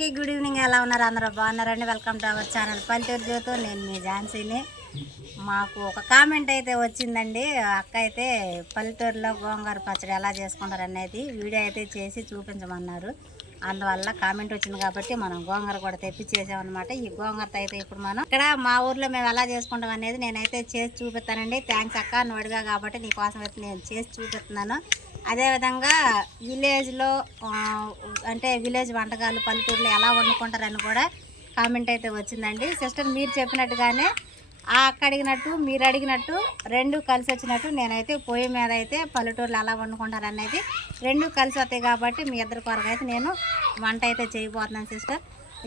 అందరికీ good evening. ఎలా ఉన్నారు? అందరూ బాగున్నారండి. వెల్కమ్ టు అవర్ ఛానల్ పల్లెటూరు జ్యోతి నేను మీ ఝాన్సీని. మాకు ఒక కామెంట్ అయితే వచ్చిందండి. అక్క అయితే పల్లెటూరులో గోంగూర పచ్చడి ఎలా చేసుకుంటారు అనేది వీడియో అయితే చేసి చూపించమన్నారు. అందువల్ల కామెంట్ వచ్చింది కాబట్టి మనం గోంగూర కూడా తెప్పించేసామన్నమాట. ఈ గోంగూరతో అయితే ఇప్పుడు మనం ఇక్కడ మా ఊర్లో మేము ఎలా చేసుకుంటాం అనేది నేనైతే చేసి చూపిస్తానండి. థ్యాంక్స్ అక్క నువ్వు అడిగా కాబట్టి నీ కోసం అయితే నేను చేసి చూపిస్తున్నాను. అదేవిధంగా విలేజ్లో అంటే విలేజ్ వంటకాలు పల్లెటూరులో ఎలా వండుకుంటారని కూడా కామెంట్ అయితే వచ్చిందండి. సిస్టర్ మీరు చెప్పినట్టుగానే ఆ అక్క అడిగినట్టు మీరు అడిగినట్టు రెండు కలిసి వచ్చినట్టు నేనైతే పొయ్యి మీద అయితే పల్లెటూరులో అలా వండుకుంటారని అయితే రెండు కలిసి వస్తాయి కాబట్టి మీ ఇద్దరి కొరకు అయితే నేను వంట అయితే చేయబోతున్నాను సిస్టర్.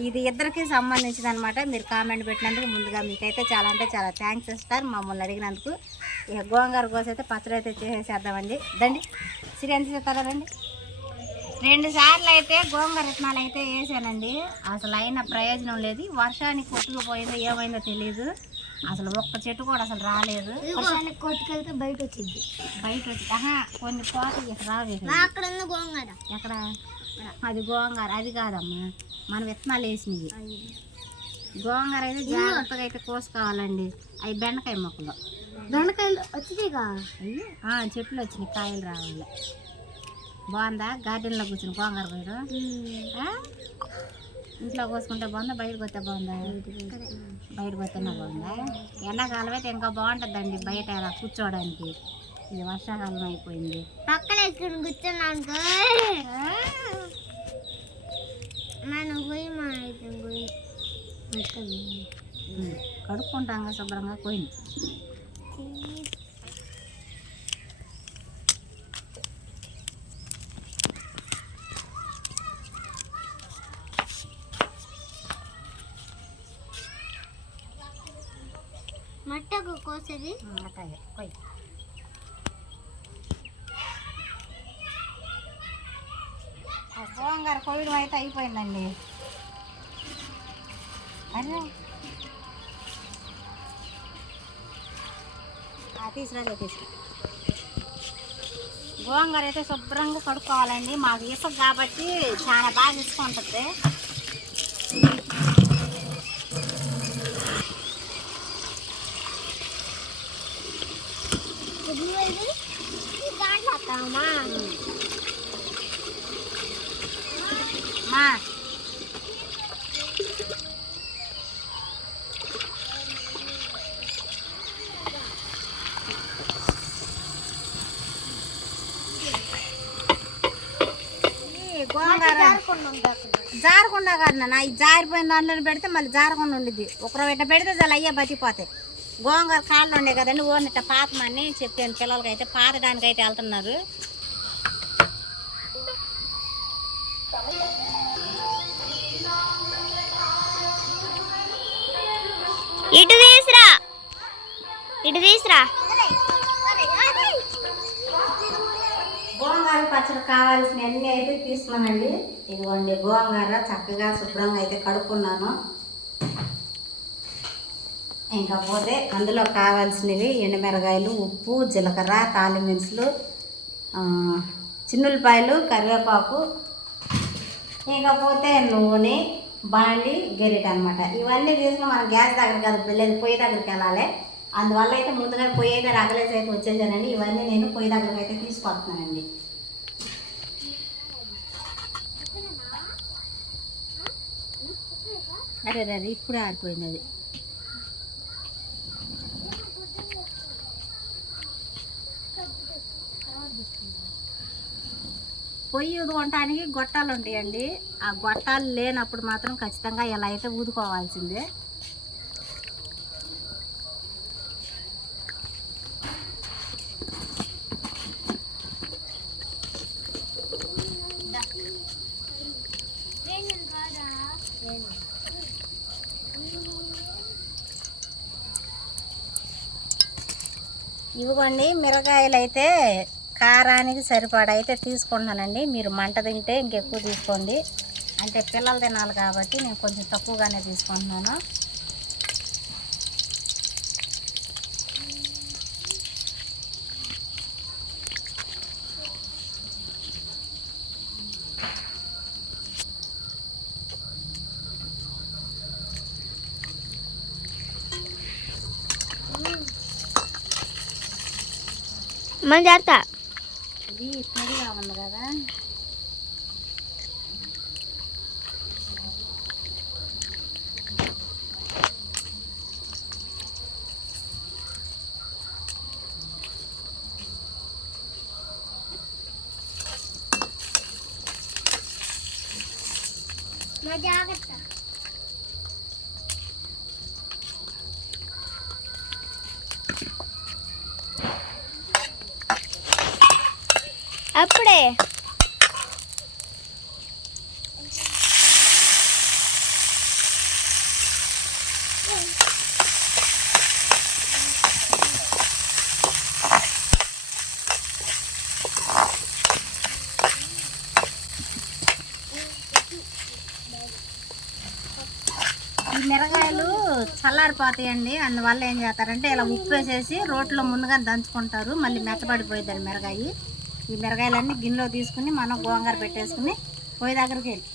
ఇది ఇద్దరికి సంబంధించింది అనమాట మీరు కామెంట్ పెట్టినందుకు ముందుగా మీకైతే చాలా అంటే చాలా థ్యాంక్స్ సిస్టర్ మమ్మల్ని అడిగినందుకు. ఇక గోంగూర కోసం అయితే పచ్చడి అయితే చేసేద్దామండి. దండి సిరి ఎంత చేస్తారా రండి? రెండు సార్లు అయితే గోంగూర విత్తనాలు అయితే వేసానండి. అసలు అయిన ప్రయోజనం లేదు. వర్షానికి కొట్టుకుపోయిందో ఏమైందో తెలియదు అసలు ఒక్క చెట్టు కూడా అసలు రాలేదు. వర్షానికి కొట్టుకెళ్తే బయట వచ్చింది బయట వచ్చి ఆహా కొన్ని కోత ఇక్కడ రాలేదు. అక్కడ ఉన్న గోంగూర. ఎక్కడ? అది గోంగూర అది కాదమ్మా. మనం విత్తనాలు వేసినవి. గోంగూర అయితే జాగ్రత్తగా అయితే కోసుకోవాలండి. అవి బెండకాయ మొక్కలు. దొండకాయలు వచ్చినాయిగా? చెట్లు వచ్చినాయి. కాయలు రావాలి. బాగుందా? గార్డెన్లో కూర్చుని గోంగూర పోయడం? ఇంట్లో కోసుకుంటే బాగుందా? బయటకు వస్తే బాగుందా? బయటకు వస్తేనే బాగుందా? ఎండాకాలం అయితే ఇంకా బాగుంటుందండి బయట అలా కూర్చోవడానికి. ఇది వర్షాకాలం అయిపోయింది. పక్కన ఎక్కడ కూర్చున్నాను మనం పోయి మా కడుక్కుంటాం శుభ్రంగా పోయింది కోయడం అయితే అయిపోయిందండి. అరే. ఆ, తీసుకురా తీసుకురా గోంగూర అయితే శుభ్రంగా కడుక్కోవాలండి. మాకు ఇసుక కాబట్టి చాలా బాగా ఇసుక ఉంటుంది దాంట్లో జారకుండా కాదు నాన్న ఈ జారిపోయిన దాంట్లో పెడితే మళ్ళీ జారకుండా ఉండిద్ది. ఒకరు ఇట్లా పెడితే చాలా అయ్యే బతికిపోతాయి. గోంగూర కాళ్ళు ఉండే కదండి ఓన్ ఇట్లా పాతమని చెప్పాను పిల్లలకి అయితే పాతడానికి అయితే వెళ్తున్నారు. ఇటు తీసురా. ఇటు తీసురా. గోంగూర పచ్చడి కావాల్సిన అన్ని అయితే తీసుకున్నానండి. ఇదిగోండి గోంగార చక్కగా శుభ్రంగా అయితే కడుక్కున్నాను. ఇంకా పోతే అందులో కావాల్సినవి ఎండుమిరగాయలు ఉప్పు జీలకర్ర తాలిమెంతులు చిన్నులపాయలు కరివేపాకు ఇకపోతే నూనె బాండి గెరిట అనమాట ఇవన్నీ తీసుకుని మనం గ్యాస్ దగ్గర కాదు వెళ్ళేది పొయ్యి దగ్గరికి వెళ్ళాలి. అందువల్ల అయితే ముందుగా పొయ్యి అయితే రగలేసి అయితే వచ్చేసానండి. ఇవన్నీ నేను పొయ్యి దగ్గరకు అయితే తీసుకొస్తున్నానండి. అరే రే ఇప్పుడే ఆరిపోయింది అది. పొయ్యి ఊదుకోవటానికి గొట్టాలు ఉంటాయండి. ఆ గొట్టాలు లేనప్పుడు మాత్రం ఖచ్చితంగా ఇలా అయితే ఊదుకోవాల్సిందే. ఇవ్వండి మిరకాయలు అయితే కారానికి సరిపడా అయితే తీసుకుంటానండి. మీరు మంట తింటే ఇంకెక్కువ తీసుకోండి. అంటే పిల్లలు తినాలి కాబట్టి నేను కొంచెం తక్కువగానే తీసుకుంటున్నాను. Mandarta. ఇది తడిగా ఉంది కదా మా జాగ్రత్త అప్పుడే. మిరగాయలు చల్లారిపోతాయండి. అందువల్ల ఏం చేస్తారంటే ఇలా ఉప్పు వేసేసి రోట్లో ముందుగా దంచుకుంటారు. మళ్ళీ మెత్తబడిపోయిద్దండి మిరగాయి. ఈ మిరగాయలన్నీ గిన్నెలో తీసుకుని మనం గోంగూర పెట్టేసుకుని పొయ్యి దగ్గరికి వెళ్ళి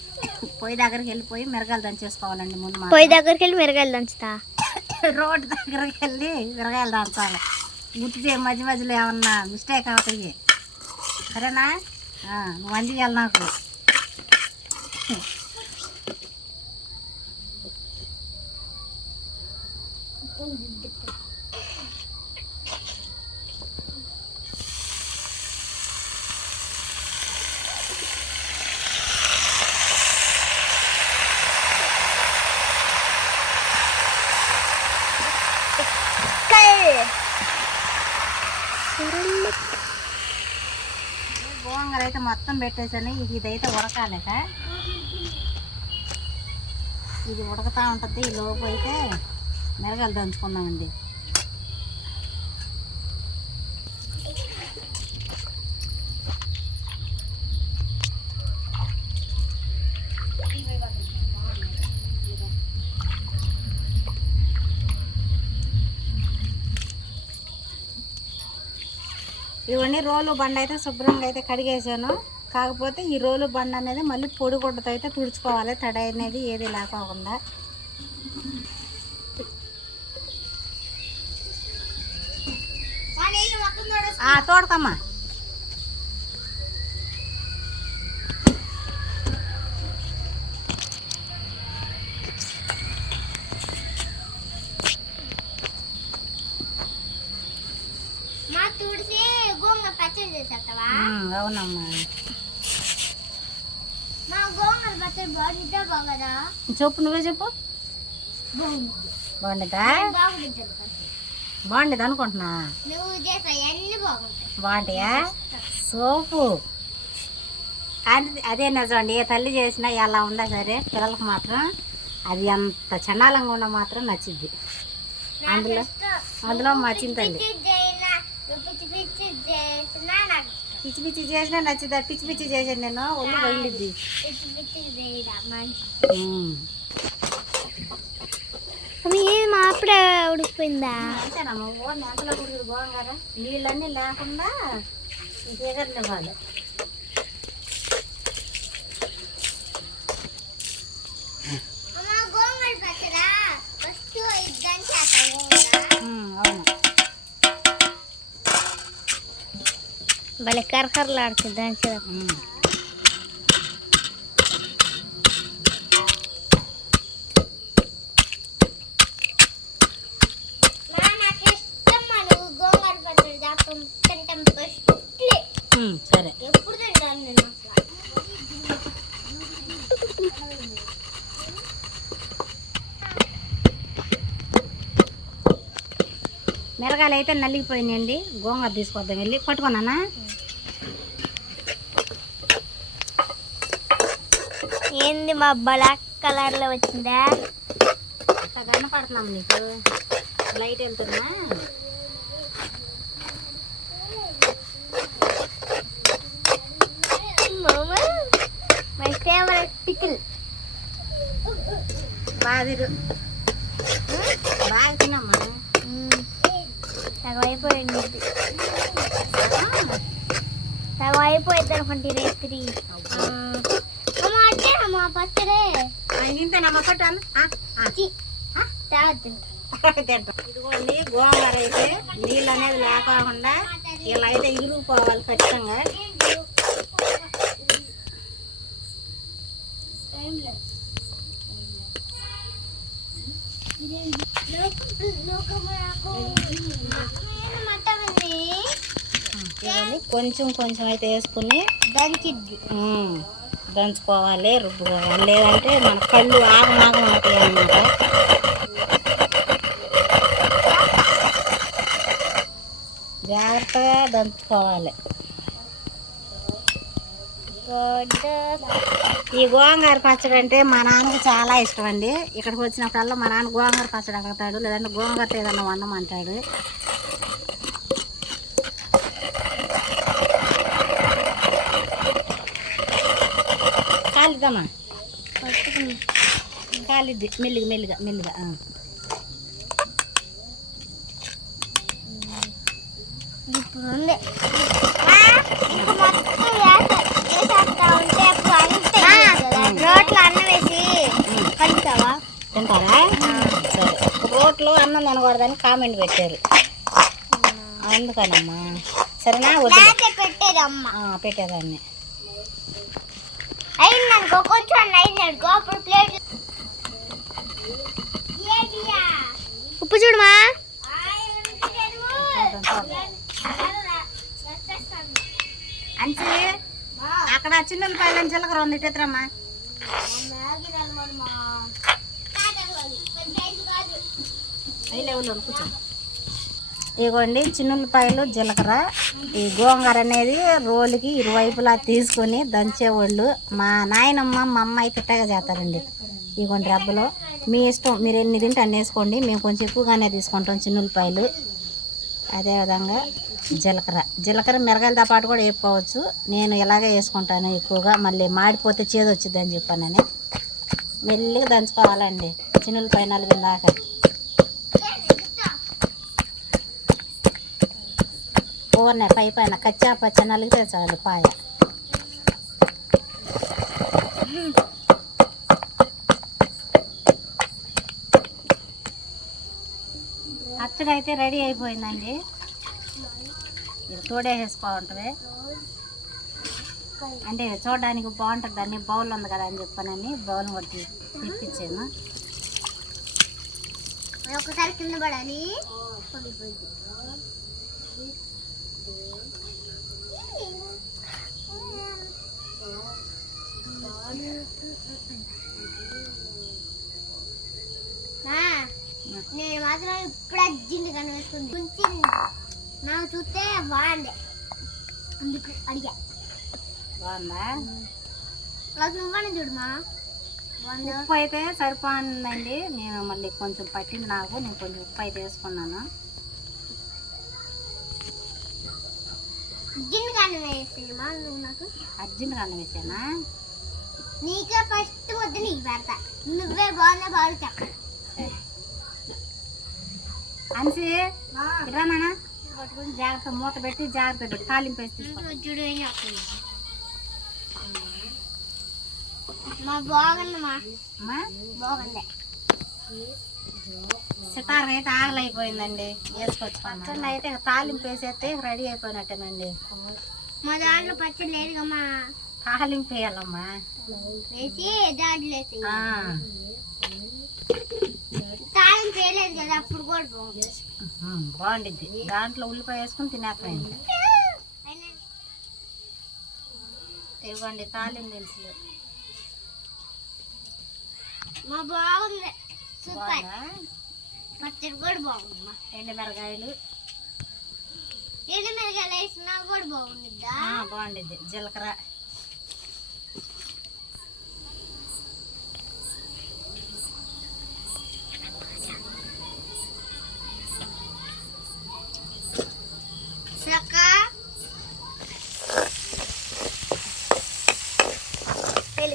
పొయ్యి దగ్గరికి వెళ్ళిపోయి మిరగాయలు దంచేసుకోవాలండి ముందు పొయ్యి దగ్గరికి వెళ్ళి మిరగాయలు దంచుతా? రోడ్డు దగ్గరికి వెళ్ళి మిరగాయలు దంచాలి. గుర్తు మధ్య మధ్యలో ఏమన్నా మిస్టేక్ అవుతాయి. సరేనా? నువ్వు అందియాలి నాకు గోంగూర అయితే మొత్తం పెట్టేసాను ఇది ఇదైతే ఉడకాలేక. ఇది ఉడకతా ఉంటుంది. ఈ లోపు అయితే మిరగాయలు దంచుకుందామండి. ఇవన్నీ రోలు బండ అయితే శుభ్రంగా అయితే కడిగేసాను. కాకపోతే ఈ రోలు బండ అనేది మళ్ళీ పొడి గుడ్డతో అయితే తుడుచుకోవాలి. తడి అనేది ఏది లేకోకుండా. తోడకమ్మా. తుడిసి పచ్చడి చేసేస్తావా? ఉమ్, అవునమ్మా. మా గోంగూర పచ్చడి బాగుంటుందా బాగదా? చెప్పు నువ్వే చెప్పు. బాగుంటుంది బాగుండదా బాగుంటుంది అనుకుంటున్నా? నువ్వు చేసే అన్ని బాగుంటాయి. బాగుంటాయా? సోపు. అదే నిజం అండి. ఏ తల్లి చేసినా ఎలా ఉందా సరే పిల్లలకు మాత్రం అది అంత చండాలంగా ఉన్న మాత్రం నచ్చిద్ది. అందులో అందులో మా చిన్న తల్లి పిచ్చి చేయనా నువ్వు పిచ్చి పిచ్చి చేసినా నాకు ఇష్టం. పిచ్చి పిచ్చి చేసినా నచ్చిద్ది పిచ్చి పిచ్చి చేసాను నేను. ఒళ్ళు పగిలిద్ది. మా అప్పుడే ఉడికిపోయిందా? అంతేనమ్మా. ఓ నెంతలో గుడి గోంగార నీళ్ళన్నీ లేకుండా ఎగరనివ్వాలి భలే కరకరలాడుతుంది దాని ఉమ్, సరే ఎప్పుడు తింటాను నేను అసలు మిరగాయలు అయితే నలిగిపోయినాయండి గోంగూర తీసుకొద్దాం వెళ్ళి పట్టుకున్నానా ఏంది మా బ్లాక్ కలర్లో వచ్చిందా కనపడుతున్నాం నీకు. లైట్ వెళ్తున్నా మై ఫేవరెట్ పికిల్. బాగా తిరు బాగా తినమ్మా సగం అయిపోయింది. సగం? అయిపోయింది అనుకుంటే రేత్రి. పచ్చడే. చి. తాగుతుంది తింటాం. ఇదిగోండి గోంగూర అయితే నీళ్ళు అనేది లేకోకుండా ఇలా అయితే ఇరుగుపోవాలి ఖచ్చితంగా. కొంచెం కొంచెం అయితే వేసుకుని ఉమ్, దంచుకోవాలి రుబ్బుకోవాలి. లేదంటే మన కళ్ళు ఆగమాగం ఉంటాయి అన్నమాట. జాగ్రత్తగా దంచుకోవాలి. ఈ గోంగూర పచ్చడి అంటే మా నాన్నకి చాలా ఇష్టం అండి. ఇక్కడికి వచ్చినప్పుడల్లా మా నాన్న గోంగూర పచ్చడి అడుగుతాడు లేదంటే గోంగూరతో ఏదన్నా వండమంటాడు. కాలిద్దామా కాలిద్ది మెల్లిగా మెల్లిగా మెల్లిగా. ఇప్పుడు ఉంది రోట్లో అన్నం వేసి కలుపుతావా తింటారా? సరే. రోట్లో అన్నం తినకూడదని కామెంట్ పెట్టారు. అందుకనమ్మా. సరేనా? వద్దు లేకపోతే పెట్టేది అమ్మ పెట్టేదాన్ని. అయిందనుకో కొంచెం అప్పుడు ప్లేట్ ఉప్పు చూడమా అంచి అక్కడ చిన్నపాయల జీలకర్ర ఉంది ఇట్టెత్తరమ్మా అవి లేవులో కూర్చో. ఇగోండి చిన్నులపాయలు జీలకర్ర. ఈ గోంగూర అనేది రోలుకి ఇరువైపులా తీసుకొని దంచేవాళ్ళు. మా నాయనమ్మ మా అమ్మ అయితే ఇట్టగా చేస్తారండి. ఇగోండి రబ్బలో. మీ ఇష్టం మీరు ఎన్ని తింటే అన్ని వేసుకోండి. మేము కొంచెం ఎక్కువగానే తీసుకుంటాం చిన్నులపాయలు. అదేవిధంగా జీలకర్ర. జీలకర్ర మిరగాయలతో పాటు కూడా వేసుకోవచ్చు. నేను ఇలాగే వేసుకుంటాను ఎక్కువగా. మళ్ళీ మాడిపోతే చేదు వచ్చిందని చెప్పానని. మెల్లిగా దంచుకోవాలండి. చిన్నులపాయ నలిగిన దాకా పూర్ణ పై పైన కచ్చా పచ్చ నలిగితే చాలు పాయ. అచ్చడి అయితే రెడీ అయిపోయిందండి. ఇది తోడేసేసుకోవాలి అంటే చూడడానికి బాగుంటుంది దాన్ని బౌల్ ఉంది కదా అని చెప్పానని బౌల్ తీ- తెప్పించాను ఒకసారి కింద పడాలి. నేను మాత్రం ఇప్పుడు అర్జెంట్ కనిపిస్తుంది కొంచెం నాకు చూస్తే బాగుంది అందుకు అడిగా. బాగుందా నాకు నువ్వని చూడమా ఉప్పు అయితే సరిపోయిందండి. నేను మళ్ళీ కొంచెం పట్టింది నాకు. నేను కొంచెం ఉప్పు అయితే వేసుకున్నాను. అర్జెంట్ అన్నం వేసానా? నీకే ఫస్ట్ వద్దు నీకు పెడతా. నువ్వే బాగుందా బాగా చెప్ప. అన్సి ఇరా నాన్న. పట్టుకొని జాగ్రత్త మూత పెట్టి జాగ్రత్త పెట్టి తాలింపు వేసి తీసుకో. చూడు ఏం చెప్తుంది మా బాగుందమ్మా. అమ్మా. బాగుంది. సితార అయితే ఆగలైపోయిందండి వేసుకొచ్చుకోండి అయితే ఇక తాలింపు వేసేస్తే రెడీ అయిపోయినట్టేనండి. మా దాంట్లో పచ్చడి లేదుగమ్మా తాలింపు వేయాలమ్మా వేసి దాంట్లో వేసి కదా అప్పుడు కూడా బాగుంది ఉమ్, బాగుండిద్ది. దాంట్లో ఉల్లిపాయ వేసుకుని తినేస్తాయండి. ఇవ్వండి తాలింపు దినుసులు. మా బాగుంది. సూపర్. బాగుందా? పచ్చడి కూడా బాగుందమ్మా ఎండుమిరకాయలు ఎండు మిరగాయలు వేసినా కూడా బాగుండిద్దా? బాగుండిద్ది. జీలకర్ర.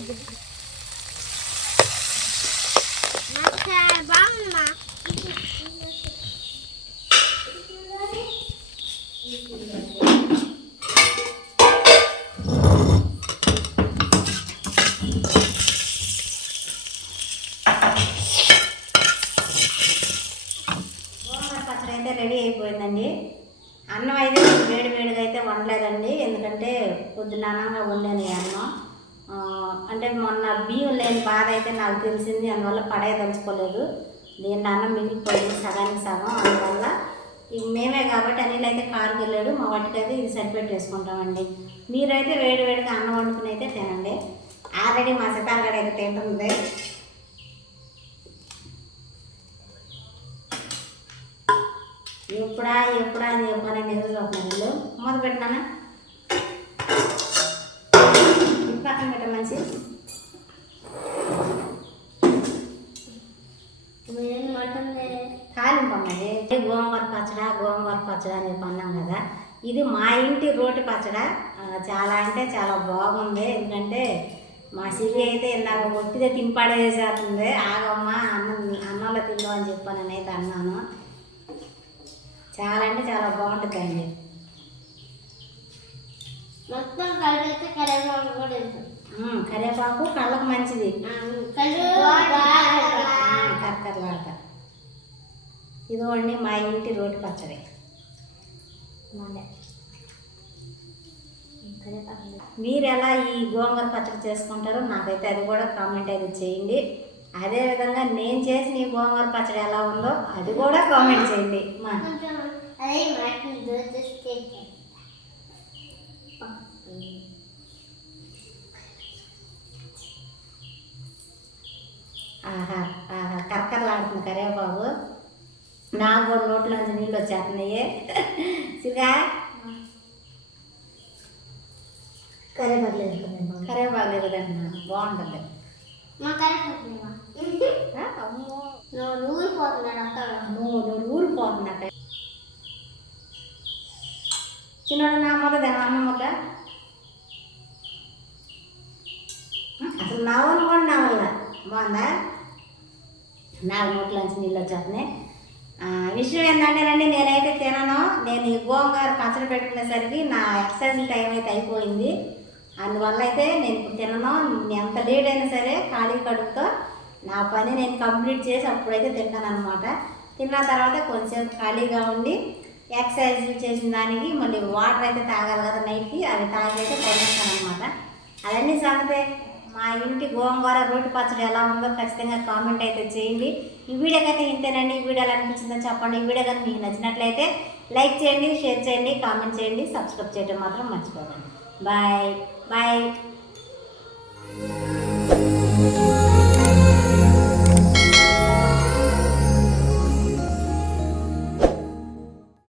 the తెలిసింది అందువల్ల పడేయదలుచుకోలేదు దీని అన్నం మిగిలిపోయింది సగానికి సగం అందువల్ల ఇవి మేమే కాబట్టి అనిల్ అయితే కారుకి వెళ్ళాడు మా వాటికి అయితే ఇది సరిపెట్టేసుకుంటామండి మీరైతే వేడి వేడిగా అన్నం వండుకుని అయితే తినండి. ఆల్రెడీ మా సితారగడ అయితే తింటుంది. ఎప్పుడా ఎప్పుడా అని చెప్పానండి ఎదురు వీళ్ళు మొదలు పెట్టినానా ఇంకా పక్కన మంచి. నేను మటన్ తాలింపు అన్నది గోంగూర పచ్చడా గోంగూర పచ్చడా అని అన్నాం కదా. ఇది మా ఇంటి రోటి పచ్చడా. చాలా అంటే చాలా బాగుంది. ఎందుకంటే మా సిరి అయితే ఇందాక ఒట్టిదే తింపాడేసేస్తుంది ఆగమ్మ అన్నం అన్నంలో తిందు అని చెప్పాను నేనైతే అన్నాను. చాలా అంటే చాలా బాగుంటుందండి. మొత్తం కలిపి కరివేపాకు కూడా కరివేపాకు కళ్ళకు మంచిది. కరివేపాకు ఇదిగోండి మా ఇంటి రోడ్డు పచ్చడి. మీరు ఎలా ఈ గోంగూర పచ్చడి చేసుకుంటారో నాకైతే అది కూడా కామెంట్ అయితే చేయండి. అదేవిధంగా నేను చేసిన ఈ గోంగూర పచ్చడి ఎలా ఉందో అది కూడా కామెంట్ చేయండి. మా కొంచెం అదే మటన్ దోచేస్తే ఆహా ఆహా కరకరలాడుతుంది కరివేపాకు నాకు కూడా నోట్లోంచి నీళ్ళు వచ్చేస్తున్నాయి. సిగా కరివేపాకు వేసుకున్నాను కరివేపాకు లేదంటున్నా బాగుంటుంది. మా కరివేపాకు ఆ, అమ్మో. నువ్వు నువ్వు ఊరిపోతున్నట్ట చిన్నోడు నా మొదట అమ్మ మొదట అసలు నవ్వను కూడా నవ్వల బాగుందా? నాకు నోట్లోంచి నీళ్ళు వచ్చేస్తున్నాయి. విషయం ఏంటంటేనండి నేనైతే తినను. నేను ఈ గోంగూర పచ్చడి పెట్టుకునేసరికి నా ఎక్సర్సైజ్ టైం అయితే అయిపోయింది. అందువల్ల అయితే నేను తినను. ఎంత లేట్ అయినా సరే ఖాళీ కడుపుతో నా పని నేను కంప్లీట్ చేసి అప్పుడైతే తింటాను అనమాట తిన్న తర్వాత కొంచెం ఖాళీగా ఉండి ఎక్సర్సైజ్ చేసిన దానికి మళ్ళీ వాటర్ అయితే తాగాలి కదా నైట్కి అవి తాగైతే పడిస్తాను అనమాట అవన్నీ సంగతే. మా ఇంటి గోంగూర రోటి పచ్చడి ఎలా ఉందో ఖచ్చితంగా కామెంట్ అయితే చేయండి. ఈ వీడియోకి ఇంతేనండి ఈ వీడియో ఎలా చెప్పండి. ఈ వీడియో కనుక మీకు నచ్చినట్లయితే లైక్ చేయండి షేర్ చేయండి కామెంట్ చేయండి సబ్స్క్రైబ్ చేయడం మాత్రం మర్చిపోకండి. Bye bye